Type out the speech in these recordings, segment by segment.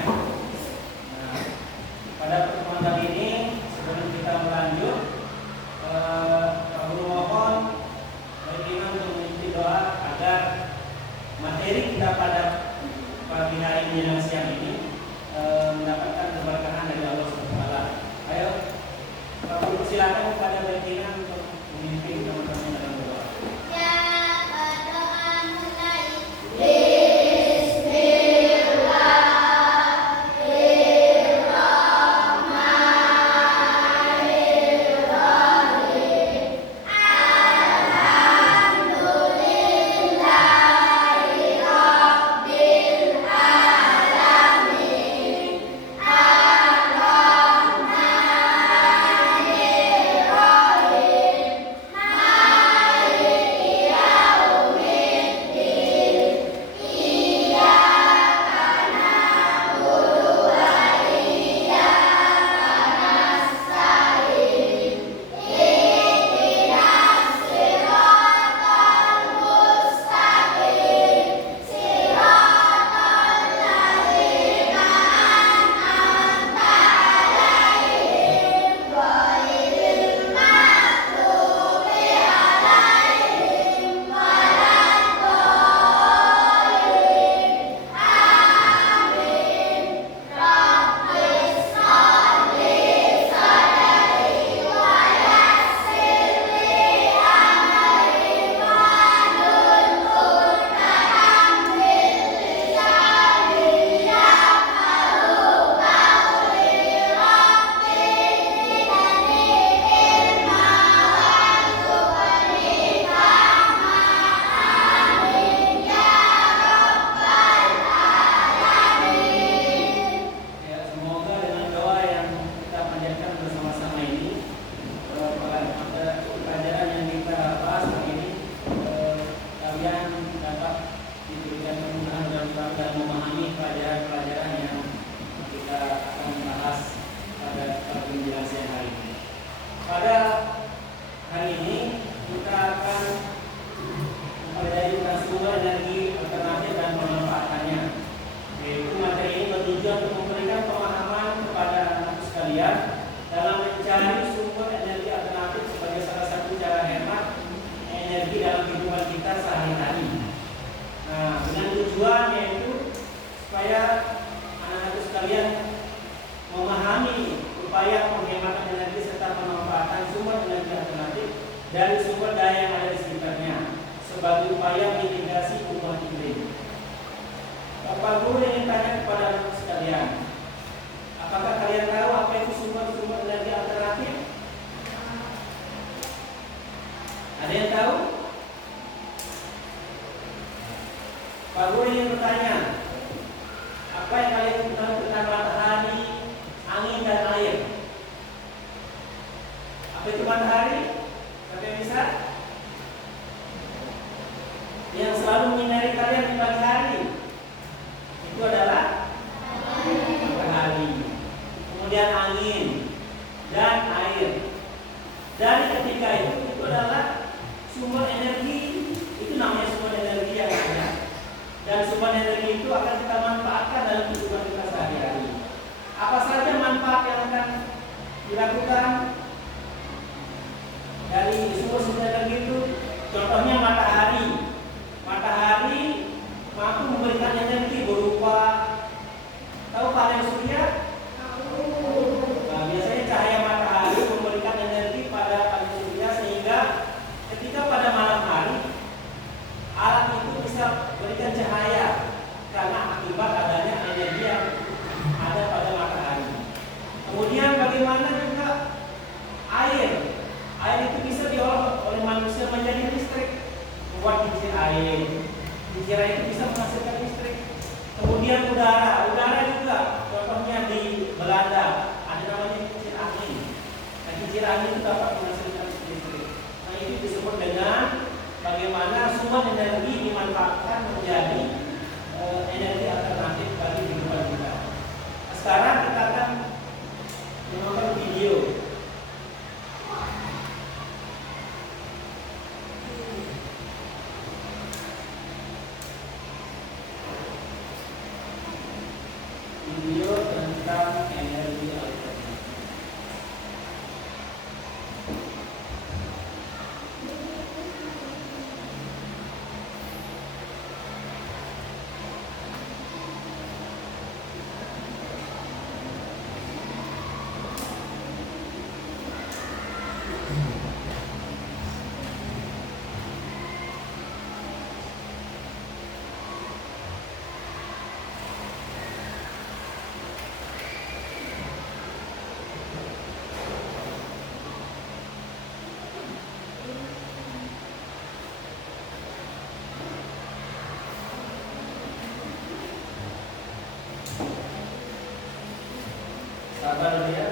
Nah, pada pertemuan kali ini sebelum kita melanjut, Pak Guru mohon beriman untuk mengikuti doa agar materi kita pada pagi hari ini dan siang ini mendapatkan keberkahan dari Allah SWT. Ayo, Pak Guru silakan kepada beriman untuk memimpin teman-teman dalam doa. Ya, doa mulai. video tentang energi alternatif. Sabar dulu ya.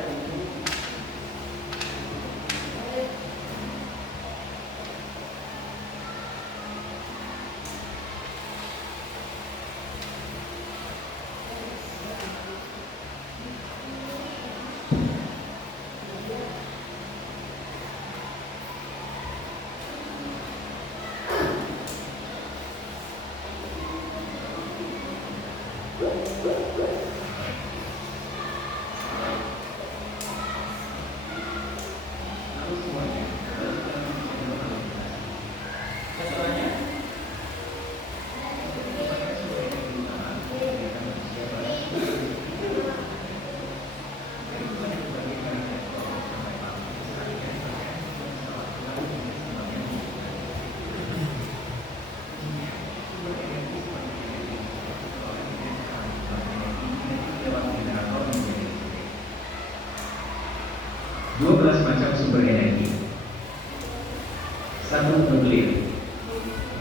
Macam sumber energi. 1. Nuklir.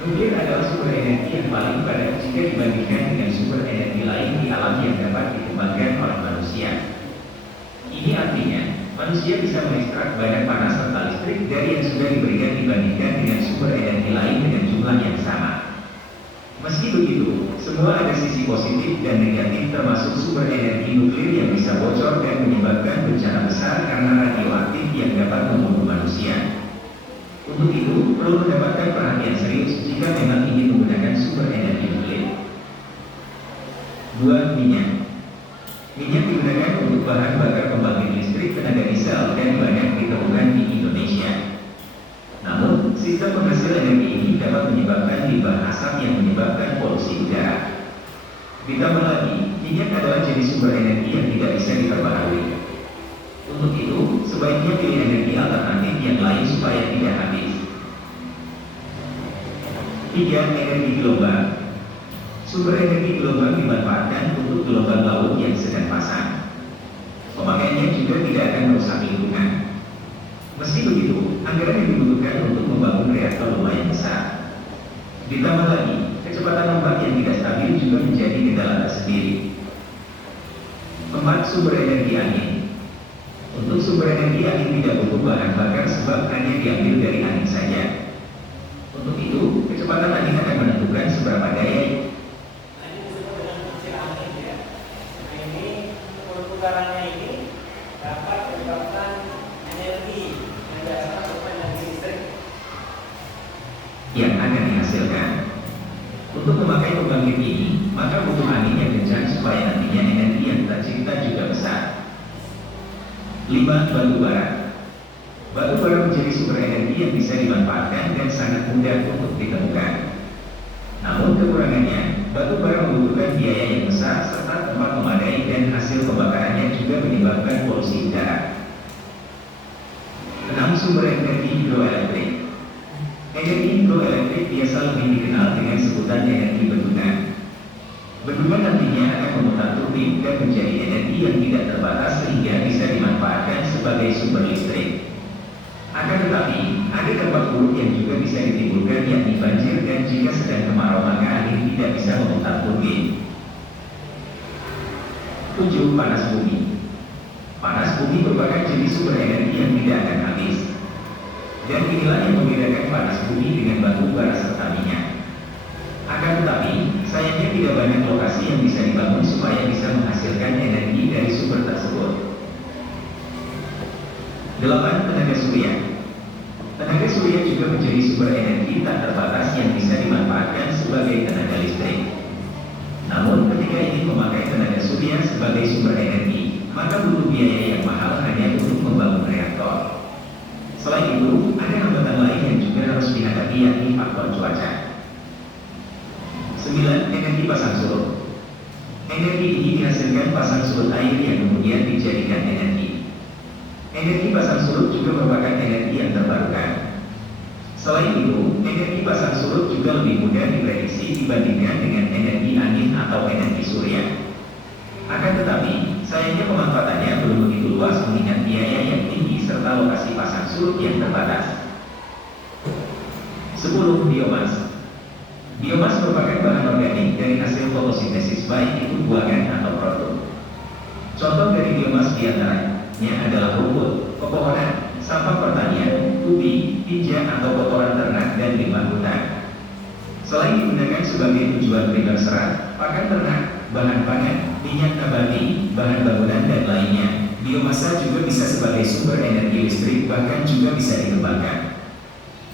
Nuklir adalah sumber energi yang paling padat jika dibandingkan dengan sumber energi lain di alam yang dapat dikembangkan oleh manusia. Ini artinya, manusia bisa mengekstrak bahan panas serta listrik dari yang sudah diberikan dibandingkan dengan sumber energi lain dengan jumlah yang sama. Meski begitu, semua ada sisi positif dan negatif termasuk sumber energi nuklir yang bisa bocor dan menyebabkan bencana besar karena radioaktif yang dapat membunuh manusia. Untuk itu, perlu mendapatkan perhatian serius jika memang ingin menggunakan sumber energi nuklir. 2. Minyak. Minyak digunakan untuk bahan bakar pembangkit listrik tenaga diesel dan banyak ditemukan di Indonesia. Namun, sistem penghasil energi ini dapat menyebabkan limbah asap yang menyebabkan polusi udara. Ditambah lagi, minyak adalah jenis sumber energi yang tidak bisa diperbaharui. Untuk itu, sebaiknya pilih energi alternatif yang lain supaya tidak habis. 3. Energi gelombang. Sumber energi gelombang dimanfaatkan untuk gelombang laut yang sedang pasang. Pemakaiannya juga tidak akan merusak lingkungan. Meski begitu, anggaran yang dibutuhkan untuk membangun reaktor lumayan besar. Ditambah lagi, kecepatan ombak yang tidak stabil juga menjadi kendala tersendiri. 4. Sumber energi angin. Untuk sumber energi angin tidak butuh bahan bakar sebab hanya diambil dari angin saja. Untuk itu, kecepatan angin akan menentukan seberapa daya. Ini disebut dengan kincir angin ya. Nah, ini perputarannya ini dapat menyebabkan energi yang biasa berupa energi listrik Yang akan dihasilkan. Untuk memakai pembangkit ini, maka butuh angin yang kencang supaya nantinya energi yang tercipta juga besar. 5. Batu bara. Batu bara menjadi sumber energi yang bisa dimanfaatkan dan sangat mudah untuk ditemukan. Namun kekurangannya, batu bara membutuhkan biaya yang besar serta tempat memadai dan hasil pembakarannya juga menyebabkan polusi udara. 6. Sumber energi hidroelektrik. Energi hidroelektrik biasa lebih dikenal dengan sebutan energi bendungan. Bendungan nantinya akan memutar turbin dan menjadi energi yang tidak terbatas sehingga bisa dimanfaatkan sebagai sumber listrik. Akan tetapi, ada dampak buruk yang juga bisa ditimbulkan yakni banjir dan jika sedang kemarau maka angin tidak bisa memutar turbin. 7. Panas bumi. Panas bumi merupakan jenis sumber energi yang tidak akan habis. Dan inilah yang membedakan panas bumi dengan batu bara serta minyak. Akan tetapi, sayangnya tidak banyak lokasi yang bisa dibangun supaya bisa menghasilkan energi dari sumber tersebut. 8. Tenaga surya. Tenaga surya juga menjadi sumber energi tak terbatas yang bisa dimanfaatkan sebagai tenaga listrik. Namun, ketika ingin memakai tenaga surya sebagai sumber energi, maka butuh biaya yang mahal hanya untuk membangun reaktor. Selain itu, ada hambatan lain yang juga harus dihadapi, yakni faktor cuaca. 9. Energi pasang surut. Energi ini dihasilkan pasang surut air yang kemudian dijadikan energi. Energi pasang surut juga merupakan energi yang terbarukan. Selain itu, energi pasang surut juga lebih mudah diprediksi dibandingkan dengan energi angin atau energi surya. Akan tetapi, sayangnya pemanfaatannya belum begitu luas mengingat biaya yang tinggi serta lokasi pasang surut yang terbatas. 10. Biomas. Biomas merupakan bahan organik dari hasil fotosintesis, baik itu buahan atau produk. Contoh dari biomas diantaranya adalah rumput, pepohonan, sampah pertanian, ubi, tinja atau kotoran ternak, dan limbah hutan. Selain digunakan sebagai tujuan primer serat, pakan ternak, bahan pangan, minyak nabati, bahan bangunan, dan lainnya, biomasa juga bisa sebagai sumber energi listrik, bahkan juga bisa dikembangkan.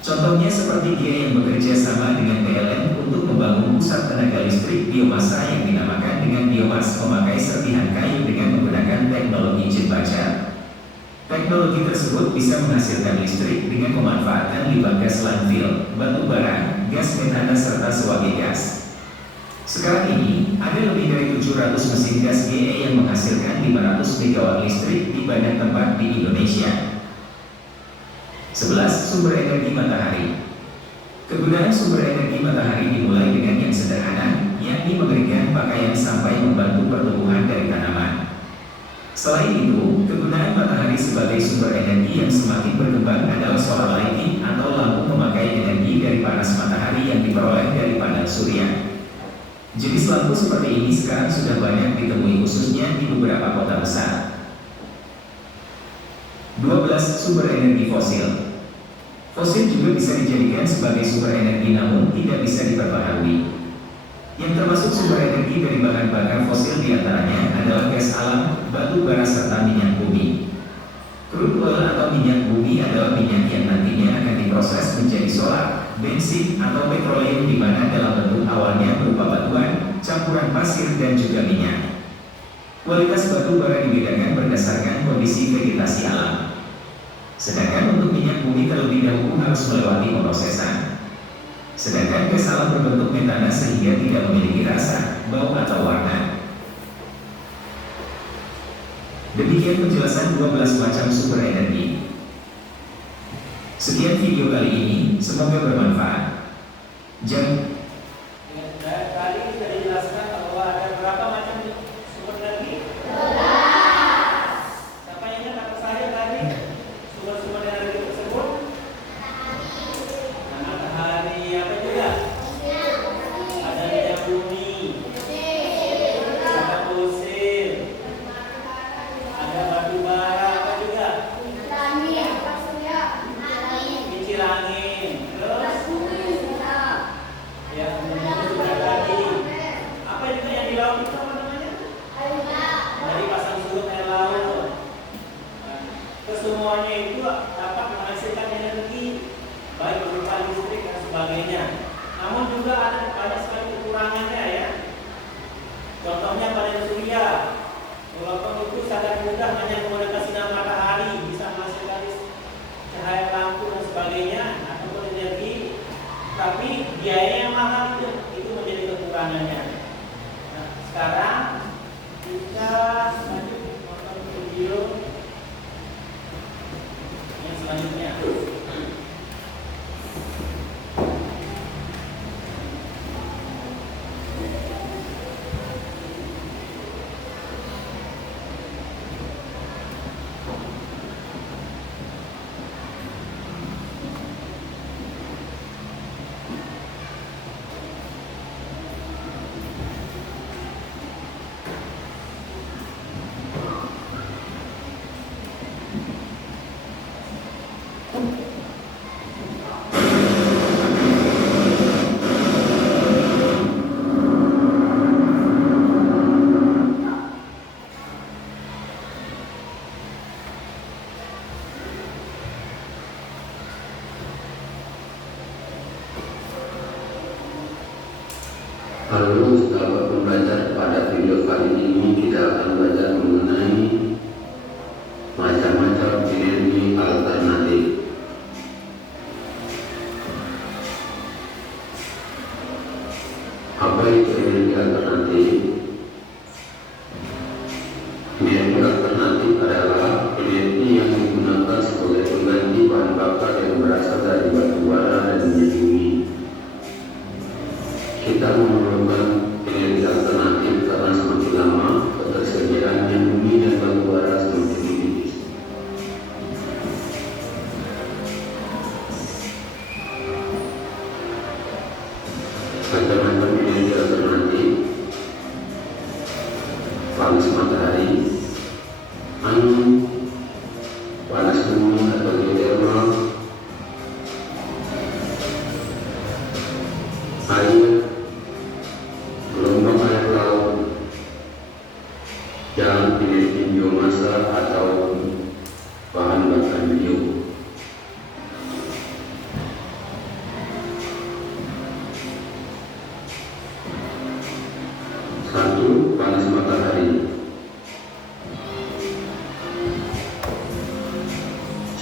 Contohnya seperti dia yang bekerja sama dengan PLN untuk membangun pusat tenaga listrik biomasa yang dinamakan dengan biomas, memakai serpihan kayu dengan menggunakan teknologi jet baja. Teknologi tersebut bisa menghasilkan listrik dengan memanfaatkan limbah gas landfill, batu bara, gas metana, serta sebagai gas. Sekarang ini, ada lebih dari 700 mesin gas GE yang menghasilkan 500 MW listrik di banyak tempat di Indonesia. 11. Sumber energi matahari. Kegunaan sumber energi matahari dimulai dengan yang sederhana, yakni mengeringkan pakaian sampai membantu pertumbuhan dari tanaman. Selain itu, kegunaan matahari sebagai sumber energi yang semakin berkembang adalah solar lighting atau lampu memakai energi dari panas matahari yang diperoleh dari panel surya. Jenis lampu seperti ini sekarang sudah banyak ditemui khususnya di beberapa kota besar. 12. Sumber energi fosil. Fosil juga bisa dijadikan sebagai sumber energi namun tidak bisa diperbaharui. Yang termasuk sumber energi dari bahan bakar fosil diantaranya adalah gas alam, batu bara, serta minyak bumi. Crude oil atau minyak bumi adalah minyak yang nantinya akan diproses menjadi solar, bensin, atau petroleum di mana dalam bentuk awalnya berupa batuan, campuran pasir, dan juga minyak. Kualitas batu bara dibedakan berdasarkan kondisi vegetasi alam. Sedangkan untuk minyak bumi terlebih dahulu harus melewati pemrosesan. Sedangkan gas alam berbentuk metana sehingga tidak memiliki rasa, bau, atau warna. Demikian penjelasan 12 macam sumber energi. Sekian video kali ini, semoga bermanfaat. Jangan Tadi sudah dijelaskan bahwa ada berapa macam sumber energi? Siapa yang ingat apa saja tadi sumber-sumber energi tersebut? Matahari, apa juga? Ada minyak bumi, ada fosil, ada batu bara, apa juga? Kincir angin, terus ya, sudah tadi. Apa juga yang di laut itu apa namanya? Dari pasang surut air laut. Nah, kesemuanya itu dapat menghasilkan energi, baik berupa listrik dan sebagainya. Namun juga ada banyak sekali kekurangannya ya. Contohnya panel surya. Walaupun itu sangat mudah hanya menggunakan sinar matahari bisa menghasilkan cahaya lampu dan sebagainya ataupun energi, tapi biaya yang mahal itu menjadi kekurangannya. Nah, sekarang kita lanjut nonton video yang selanjutnya. Halo, sahabat pembelajar. Pada video kali ini kita akan belajar mengenai macam-macam energi alternatif. Apa itu energi alternatif? Energi alternatif adalah energi yang digunakan sebagai pengganti bahan bakar yang berasal dari batu bara dan minyak bumi. Kita memerlukan energi alternatif karena semakin lama ketersediaan minyak bumi dan batu bara semakin menipis. Macam-macam energi alternatif: panas matahari, angin, panas bumi atau geothermal, air, gelombang air laut, dan energi biomasa atau bahan bakar bio. Satu, panas matahari.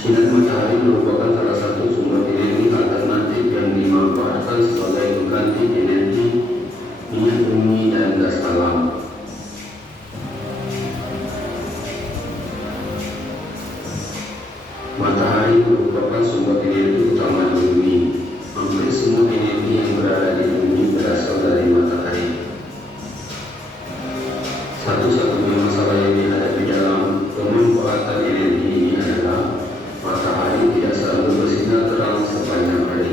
Sinar matahari merupakan salah satu sumber energi alternatif yang dimanfaatkan sebagai pengganti energi minyak bumi dan gas alam. Matahari merupakan sumber energi utama di bumi. Hampir semua energi yang berada di bumi berasal dari matahari. Satu-satunya masalah yang dihadapi dalam pemanfaatan energi ini adalah matahari tidak selalu bersinar terang sepanjang hari.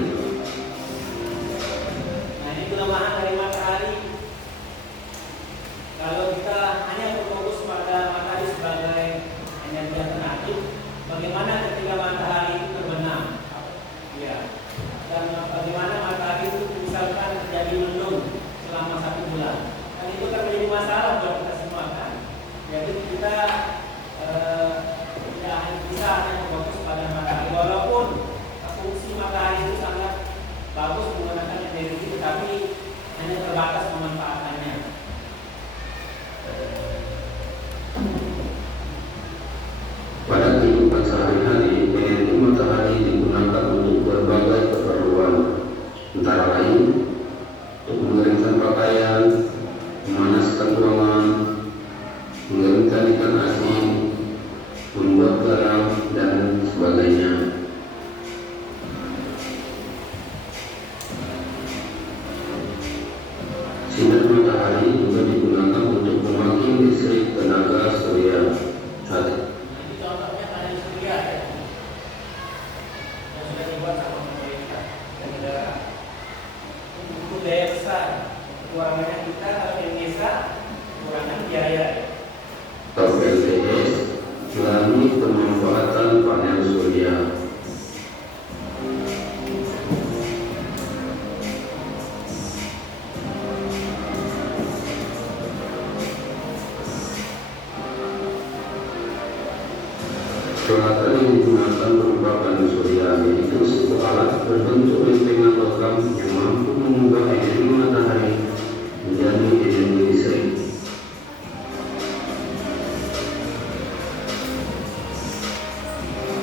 Nah, ini kelemahan dari matahari. Kalau kita hanya berfokus pada matahari sebagai energi alternatif, bagaimana ketika matahari itu terbenam? Ya. Dan bagaimana matahari itu misalkan terjadi mendung selama 1 bulan? Dan itu kan menjadi masalah buat kita semua kan. Jadi kita tidak bisa hanya berfokus pada matahari, walaupun fungsi matahari itu sangat bagus menggunakan energi, tetapi hanya terbatas pemanfaatannya. Pada kehidupan sehari-hari, energi matahari digunakan untuk berbagai keperluan, antara lain untuk mengeringkan pakaian, memanaskan ruangan, mengeringkan ikan asin, membuat garam, dan sebagainya. Sinar matahari juga digunakan untuk memakai listrik tenaga surya. Ini contohnya panel surya ya, yang sudah dibuat sama pemerintah dan negara. Untuk daya besar, kekurangannya kita kalau di Indonesia kekurangan biaya. Atau LTS melalui pemanfaatan panel surya. Peralatan yang digunakan berupa panel surya, yaitu sebuah alat berbentuk lempengan logam yang mampu mengubah energi matahari menjadi energi listrik.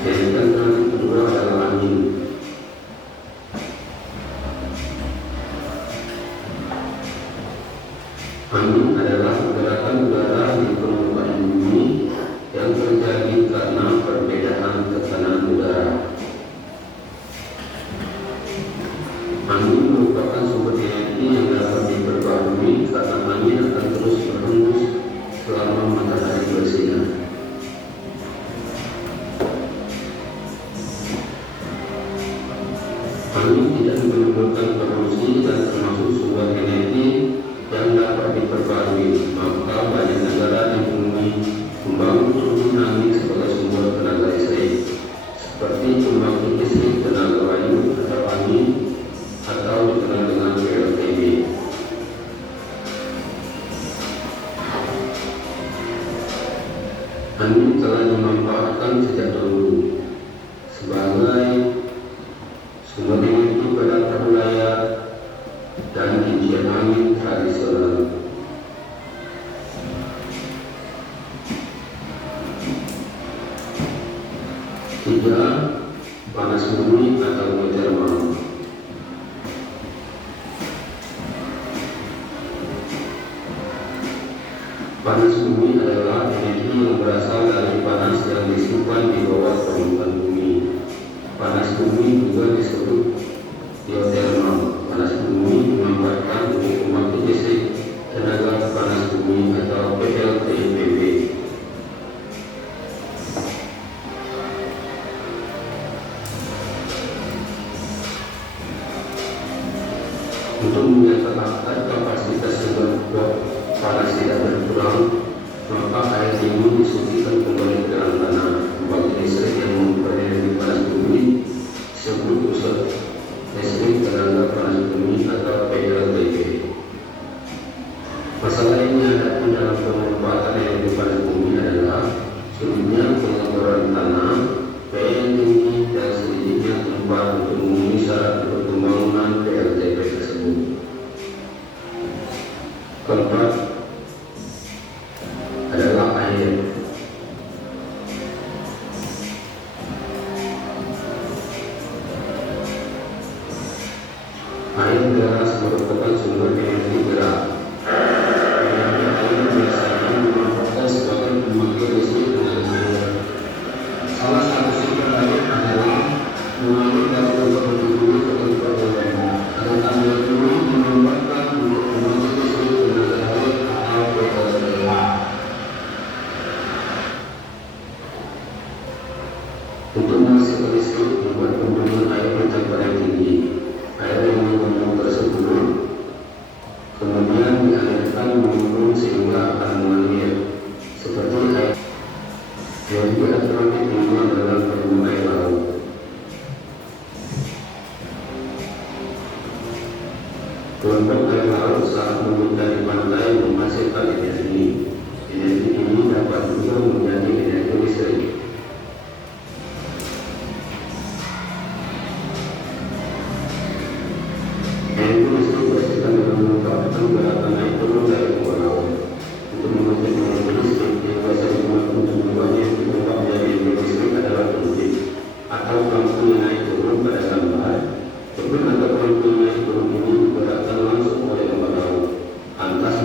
Energi alternatif kedua adalah angin. Angin adalah pergerakan udara di permukaan bumi yang terjadi karena perbedaan tekanan udara. Angin merupakan sumber energi yang dapat diperbarui karena angin akan terus berhembus selama matahari bersinar. Angin tidak menimbulkan polusi dan termasuk sumber energi yang dapat diperbarui, maka banyak negara di bumi membangun turbin angin sebagai sumber tenaga listrik, seperti pembangkit listrik tenaga air atau angin atau dikenal dengan PLTB. Angin telah dimanfaatkan sejak dahulu sebagai sumber energi pada perahu layar dan kincir angin tradisional. Panas bumi adalah energi yang berasal dari panas yang disimpan di bawah permukaan bumi. Panas bumi juga disebut geothermal. Panas bumi dimanfaatkan untuk pembangkit listrik tenaga panas bumi atau PLTPB. Untuk menyatakan kapasitas sumber panas tidak berkurang, maka air dingin disuntikan kembali ke dalam tanah. Pembangkit listrik yang memperenergi panas bumi disebut pusat listrik tenaga panas bumi atau PLTP. Masalah yang dihadapi dalam pemanfaatan energi panas bumi adalah sulitnya pengeboran tanah, paya yang tinggi, dan sedikitnya tempat untuk memenuhi syarat pembangunan PLTP tersebut. Keempat adalah air. Air deras merupakan sumber energi gerak. Energi air biasanya dimanfaatkan sebagai pembangkit listrik tenaga air. Salah satu sumber air adalah mengalir dari lubang bumi ke tempat lain. Aliran air ini dimanfaatkan untuk pembangkit listrik tenaga air atau PLTP. Untuk menghasilkan listrik membuat pembuangan air mencapai yang tinggi. Air yang mengembang tersebut kemudian dialirkan menurun sehingga akan mengalir seperti air. Energi alternatif kedua adalah volume air laut. Kelompok air laut saat meminta di pantai menghasilkan energi. Energi ini dapat juga menjadi energi listrik. Energi listrik dihasilkan dengan memanfaatkan gerakan air turun dari bawah laut. Untuk menghasilkan energi listrik yang biasa digunakan untuk membuatnya berubah menjadi energi listrik adalah turbin atau pelampung yang naik turun pada gambar. Turbin atau pelampung yang naik turun ini digerakkan langsung oleh ombak laut. Lantas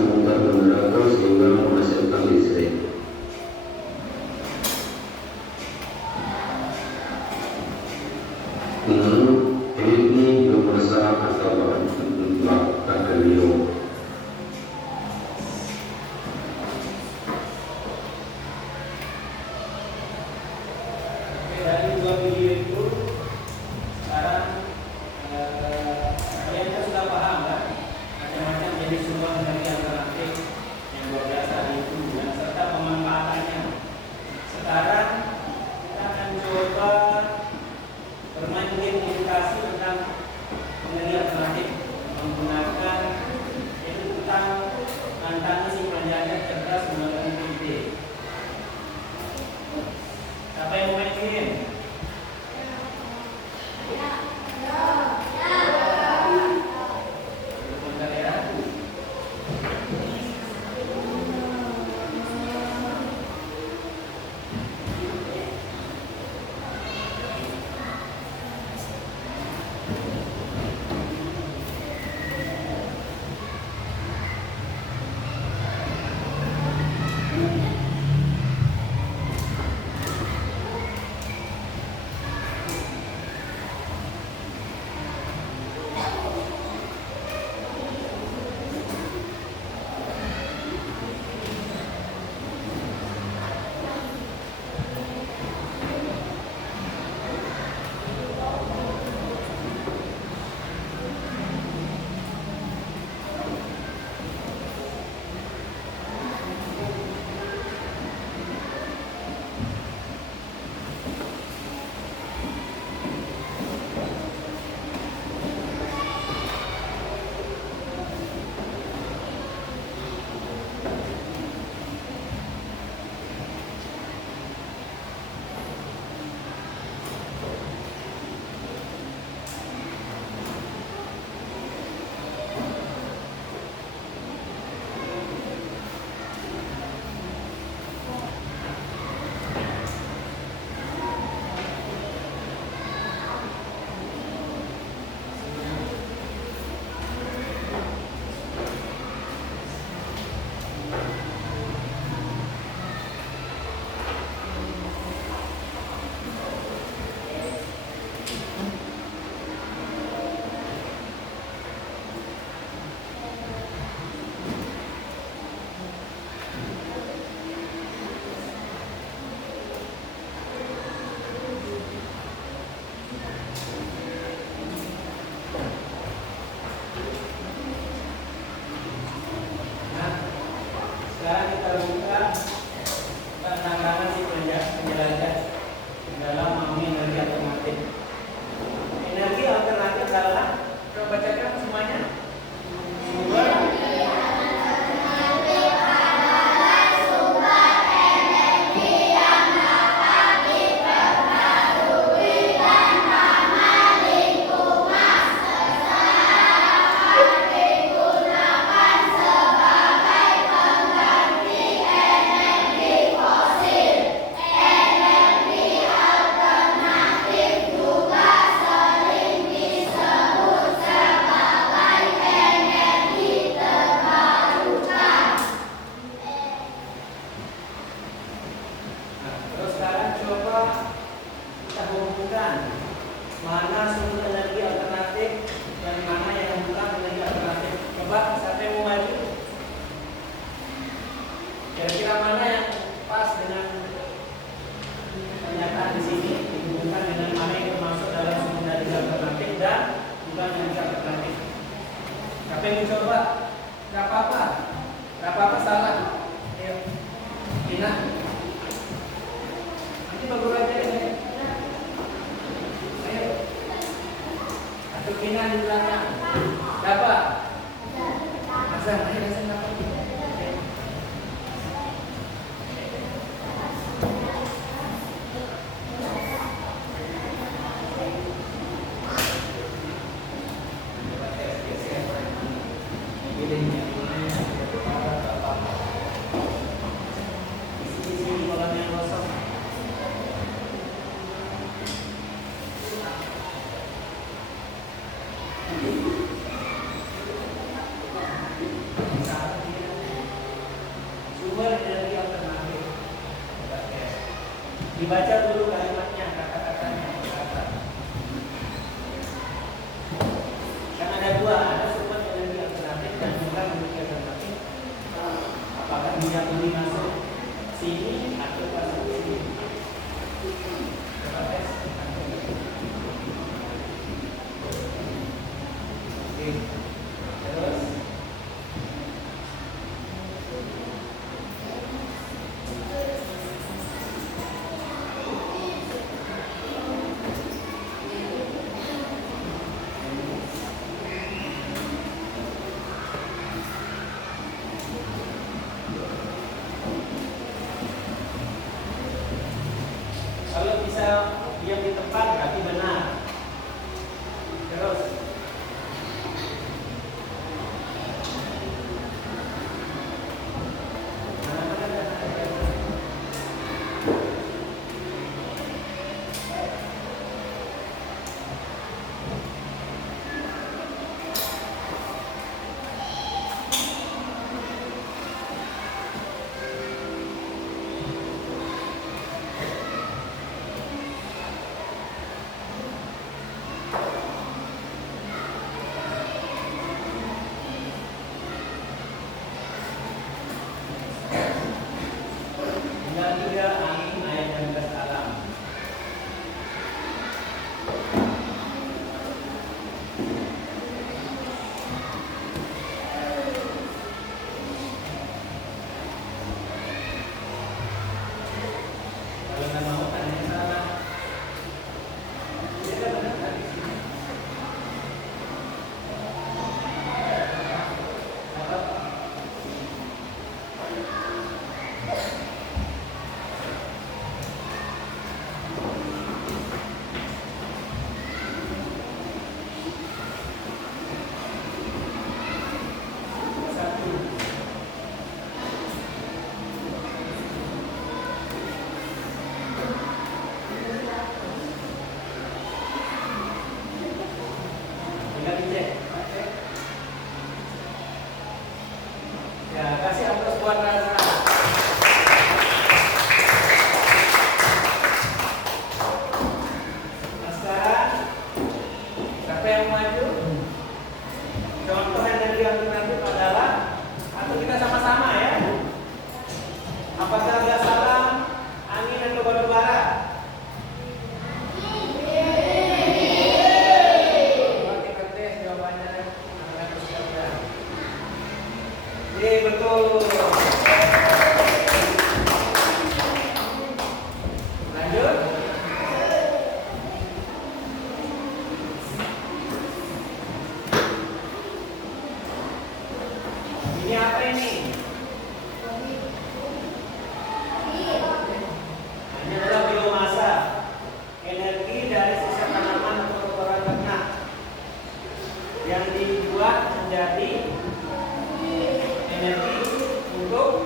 Siapa yang mencoba? Gak apa-apa. Gak apa-apa salah. Ayo. Ina. Nanti baru aja ya. Ayo. Atau Ina di belakang. Dapat. Hasan, ayo Hasan dapat. Sumber energi alternatif. Dibaca dulu kalimatnya, kata-katanya. Kan ada dua, ada sumber energi alternatif dan bukan energi alternatif. Apakah dia boleh masuk sini atau masuk sini? Coba tes. Oke. Terus. Kalau bisa diam di tempat berarti benar. Terus tinggal tiga angin, air, dan gas alam. Kalau nggak mau tanya yang salah. Kita benar kan di sini. Apa? Satu. Tinggal dicek. Ya, kasih aplaus buat Rara. Nah, sekarang siapa yang maju? Contoh energi alternatif adalah, atau kita sama-sama ya. Apakah gas alam, angin atau batu bara? Coba kita tes jawabannya. Anak-anak bersiap-siap. Betul. Lanjut. Ini apa ini? Ini adalah biomasa, energi dari sisa tanaman atau kotoran ternak yang dibuat menjadi energi untuk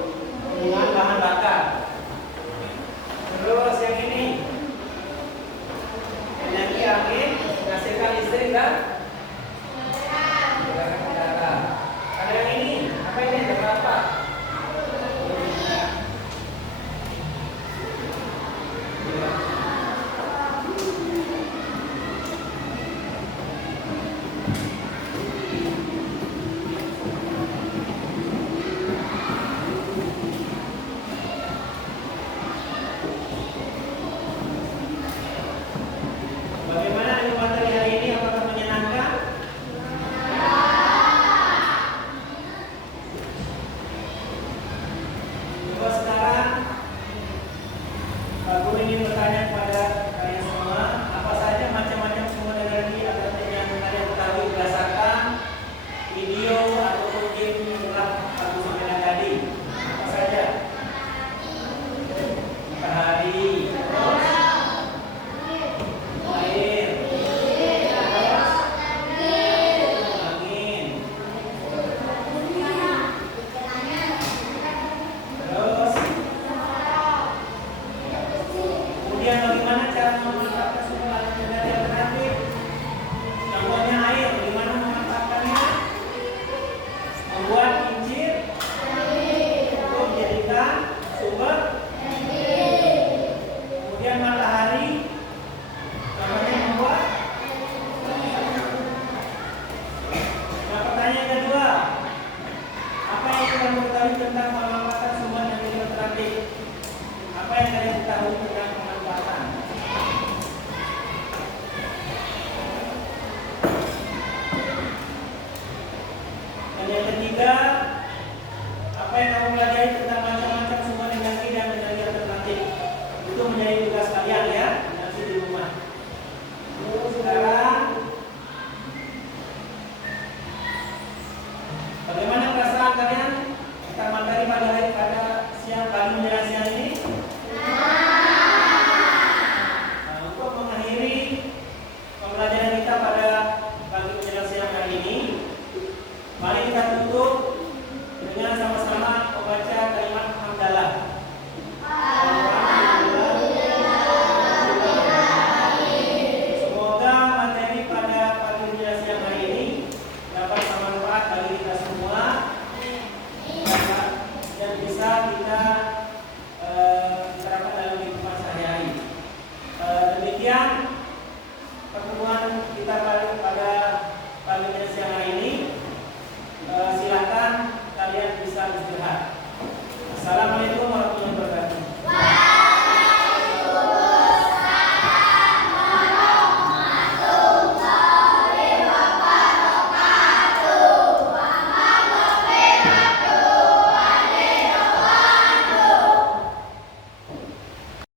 tentang pemanfaatan sumber energi alternatif. Apa yang kalian ketahui tentang pemanfaatan? Dan yang ketiga, apa yang kamu pelajari tentang macam-macam sumber energi dan energi alternatif? Itu menjadi tugas kalian ya, nanti di rumah. Sekarang, bagaimana perasaan kalian kita materi pada hari pada siang pagi menjelang siang ini? Nah, untuk mengakhiri pembelajaran kita pada pagi menjelang siang hari ini, mari kita tutup dengan sama-sama membaca kalimat hamdalah. Semoga materi pada pagi menjelang siang hari ini dapat bermanfaat bagi kita semua dan bisa kita terapkan dalam kehidupan sehari-hari. Demikian pertemuan kita pada